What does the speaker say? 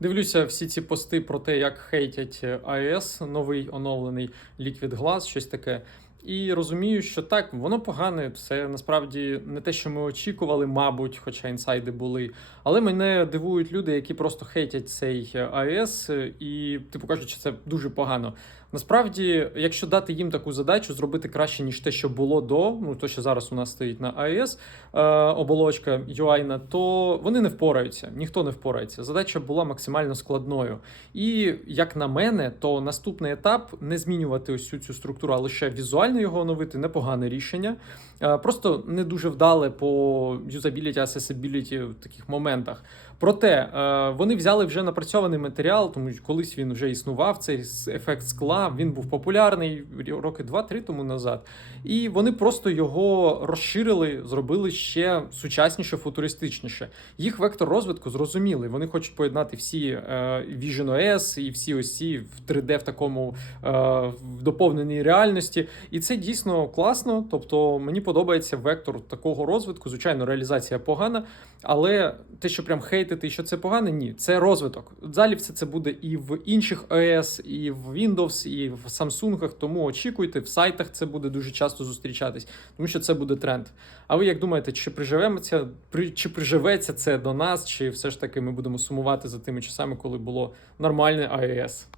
Дивлюся всі ці пости про те, як хейтять iOS, новий оновлений Liquid Glass, щось таке. І розумію, що так, воно погане, це насправді не те, що ми очікували, мабуть, хоча інсайди були. Але мене дивують люди, які просто хейтять цей iOS, і, типу кажуть, що це дуже погано. Насправді, якщо дати їм таку задачу, зробити краще, ніж те, що було до, ну то, що зараз у нас стоїть на iOS, е, оболочка UI, то вони не впораються, ніхто не впорається. Задача була максимально складною. І як на мене, то наступний етап не змінювати ось цю структуру, а лише візуально його оновити непогане рішення. Е, Просто не дуже вдале по юзабіліті, accessibility в таких моментах. Проте е, вони взяли вже напрацьований матеріал, тому що колись він вже існував. Цей ефект скла він був популярний роки 2-3 тому назад. І вони просто його розширили, зробили ще сучасніше, футуристичніше. Їх вектор розвитку зрозумілий. Вони хочуть поєднати всі е, Vision OS і всі ось ці в 3D в такому доповненій реальності. І це дійсно класно. Тобто мені подобається вектор такого розвитку. Звичайно, реалізація погана, але те, що прям хейтити, що це погано, ні, це розвиток. Далі все це буде і в інших OS, і в Windows, і в Samsung, тому очікуйте, в сайтах це буде дуже часто зустрічатись, тому що це буде тренд. А ви як думаєте, чи приживеться, при, чи приживеться це до нас, чи все ж таки ми будемо сумувати за тими часами, коли було нормальне iOS?